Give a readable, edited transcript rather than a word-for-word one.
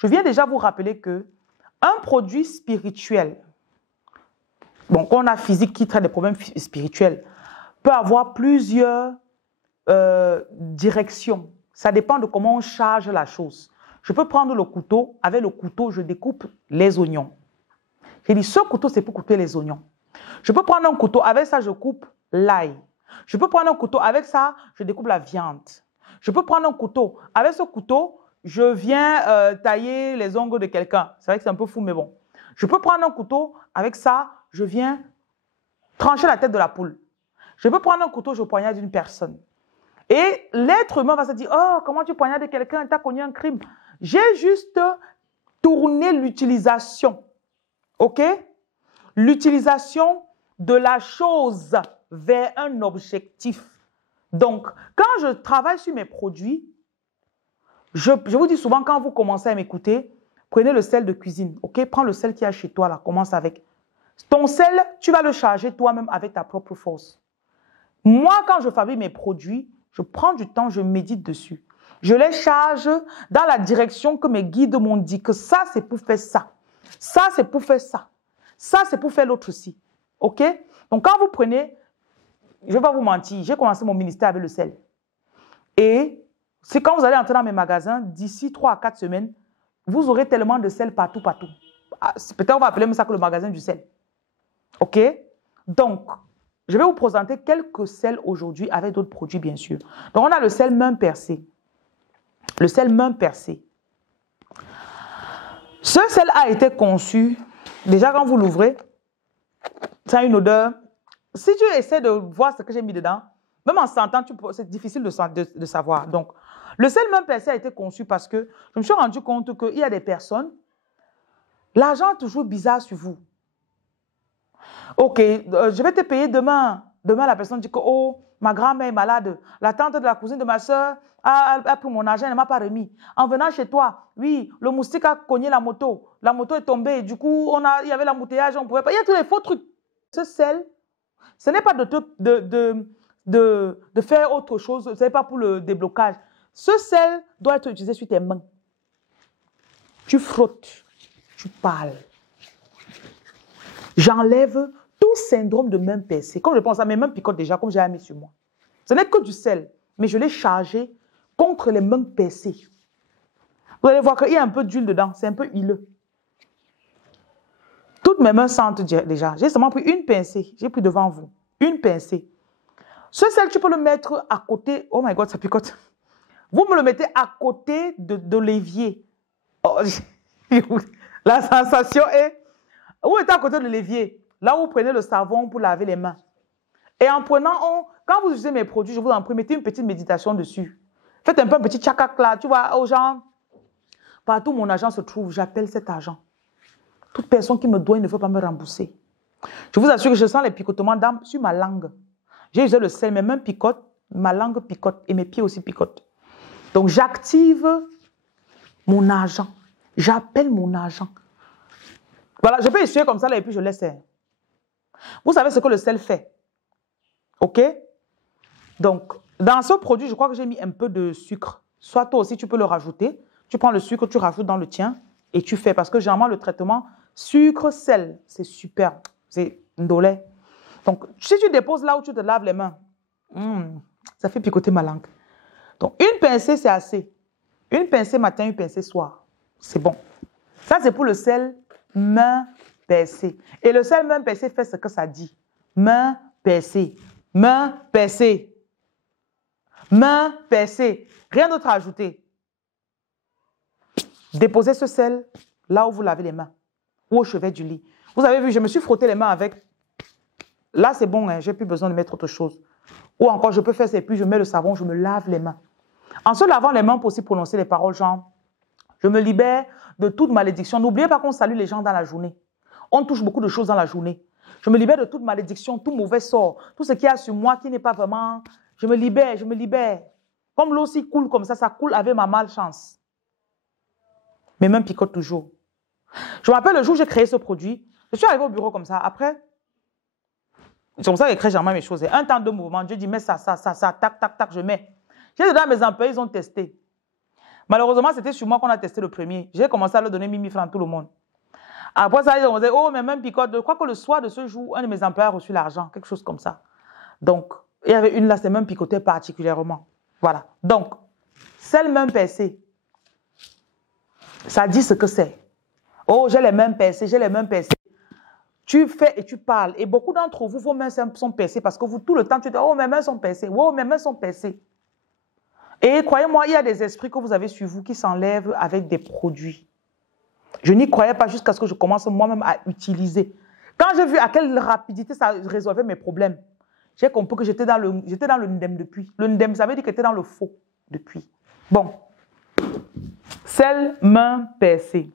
je viens déjà vous rappeler que un produit spirituel, bon, quand on a physique qui traite des problèmes spirituels, peut avoir plusieurs directions. Ça dépend de comment on charge la chose. Je peux prendre le couteau, avec le couteau, je découpe les oignons. J'ai dit, ce couteau, c'est pour couper les oignons. Je peux prendre un couteau, avec ça, je coupe l'ail. Je peux prendre un couteau, avec ça, je découpe la viande. Je peux prendre un couteau, avec ce couteau, je viens tailler les ongles de quelqu'un. C'est vrai que c'est un peu fou, mais bon. Je peux prendre un couteau, avec ça, je viens trancher la tête de la poule. Je peux prendre un couteau, je poignarde une personne. Et l'être humain va se dire, oh, comment tu poignardes quelqu'un, tu as connu un crime. J'ai juste tourné l'utilisation, ok? L'utilisation de la chose vers un objectif. Donc, quand je travaille sur mes produits, je vous dis souvent, quand vous commencez à m'écouter, prenez le sel de cuisine, ok? Prends le sel qu'il y a chez toi, là, commence avec. Ton sel, tu vas le charger toi-même avec ta propre force. Moi, quand je fabrique mes produits, je prends du temps, je médite dessus. Je les charge dans la direction que mes guides m'ont dit que ça, c'est pour faire ça. Ça, c'est pour faire ça. Ça, c'est pour faire l'autre aussi. OK? Donc, quand vous prenez, je ne vais pas vous mentir, j'ai commencé mon ministère avec le sel. Et c'est quand vous allez entrer dans mes magasins, d'ici 3 à 4 semaines, vous aurez tellement de sel partout, partout. Peut-être on va appeler ça que le magasin du sel. OK? Donc, je vais vous présenter quelques sels aujourd'hui avec d'autres produits, bien sûr. Donc, on a le sel main percée. Le sel main percée. Ce sel a été conçu, déjà quand vous l'ouvrez, ça a une odeur. Si tu essaies de voir ce que j'ai mis dedans, même en sentant, c'est difficile de savoir. Donc, le sel main percée a été conçu parce que je me suis rendu compte qu'il y a des personnes, l'argent est toujours bizarre sur vous. Ok, je vais te payer demain. Demain, la personne dit que, oh, ma grand-mère est malade. La tante de la cousine de ma soeur a pris mon argent, elle ne m'a pas remis. En venant chez toi, oui, le moustique a cogné la moto. La moto est tombée. Du coup, il y avait l'embouteillage, on ne pouvait pas. Il y a tous les faux trucs. Ce sel, ce n'est pas de faire autre chose. Ce n'est pas pour le déblocage. Ce sel doit être utilisé sur tes mains. Tu frottes, tu parles. J'enlève tout syndrome de main percée. Comme je pense à mes mains picotent déjà, comme j'ai mis sur moi. Ce n'est que du sel, mais je l'ai chargé contre les mains percées. Vous allez voir qu'il y a un peu d'huile dedans, c'est un peu huileux. Toutes mes mains sentent déjà. J'ai seulement pris une pincée, j'ai pris devant vous, une pincée. Ce sel, tu peux le mettre à côté, oh my God, ça picote. Vous me le mettez à côté de l'évier. Oh, la sensation est... Vous êtes à côté de l'évier, là où vous prenez le savon pour laver les mains. Et en prenant, quand vous utilisez mes produits, je vous en prie, mettez une petite méditation dessus. Faites un peu un petit tchakak là, tu vois, aux gens. Partout où mon argent se trouve, j'appelle cet argent. Toute personne qui me doit, il ne veut pas me rembourser. Je vous assure que je sens les picotements sur ma langue. J'ai usé le sel, mes mains picotent, ma langue picote et mes pieds aussi picotent. Donc j'active mon argent. J'appelle mon argent. Voilà, je peux essuyer comme ça là et puis je laisse. Vous savez ce que le sel fait. OK? Donc, dans ce produit, je crois que j'ai mis un peu de sucre. Soit toi aussi, tu peux le rajouter. Tu prends le sucre, tu rajoutes dans le tien et tu fais. Parce que généralement, le traitement sucre-sel, c'est super. C'est ndolé. Donc, si tu déposes là où tu te laves les mains, ça fait picoter ma langue. Donc, une pincée, c'est assez. Une pincée matin, une pincée soir. C'est bon. Ça, c'est pour le sel main percée. Et le sel main percée fait ce que ça dit. Main percée. Main percée. Main percée. Rien d'autre à ajouter. Déposez ce sel là où vous lavez les mains. Ou au chevet du lit. Vous avez vu, je me suis frotté les mains avec. Là, c'est bon, hein, j'ai plus besoin de mettre autre chose. Ou encore, je peux faire ça et puis je mets le savon, je me lave les mains. En se lavant les mains, on peut aussi prononcer les paroles genre, je me libère de toute malédiction. N'oubliez pas qu'on salue les gens dans la journée. On touche beaucoup de choses dans la journée. Je me libère de toute malédiction, tout mauvais sort, tout ce qu'il y a sur moi qui n'est pas vraiment... Je me libère, je me libère. Comme l'eau aussi coule comme ça coule avec ma malchance. Mes mains picotent toujours. Je me rappelle le jour où j'ai créé ce produit, je suis arrivé au bureau comme ça. Après, c'est comme ça que j'écris jamais mes choses. Un temps de mouvement, Dieu dit, mets ça, tac, tac, tac, je mets. J'ai dit dans mes employés, ils ont testé. Malheureusement, c'était sur moi qu'on a testé le premier. J'ai commencé à leur donner 1000 francs à tout le monde. Après ça, ils ont dit, oh, mes mains picotent. Je crois que le soir de ce jour, un de mes employés a reçu l'argent, quelque chose comme ça. Donc, il y avait une là, ses mains picotaient particulièrement. Voilà. Donc, celle main percée, ça dit ce que c'est. Oh, j'ai les mains percées, j'ai les mains percées. Tu fais et tu parles. Et beaucoup d'entre vous, vos mains sont percées parce que vous, tout le temps, tu dis, oh, mes mains sont percées. Oh, mes mains sont percées. Et croyez-moi, il y a des esprits que vous avez sur vous qui s'enlèvent avec des produits. Je n'y croyais pas jusqu'à ce que je commence moi-même à utiliser. Quand j'ai vu à quelle rapidité ça résolvait mes problèmes, j'ai compris que j'étais dans le ndem depuis. Le ndem, ça veut dire que j'étais dans le faux depuis. Bon. Celle main percée.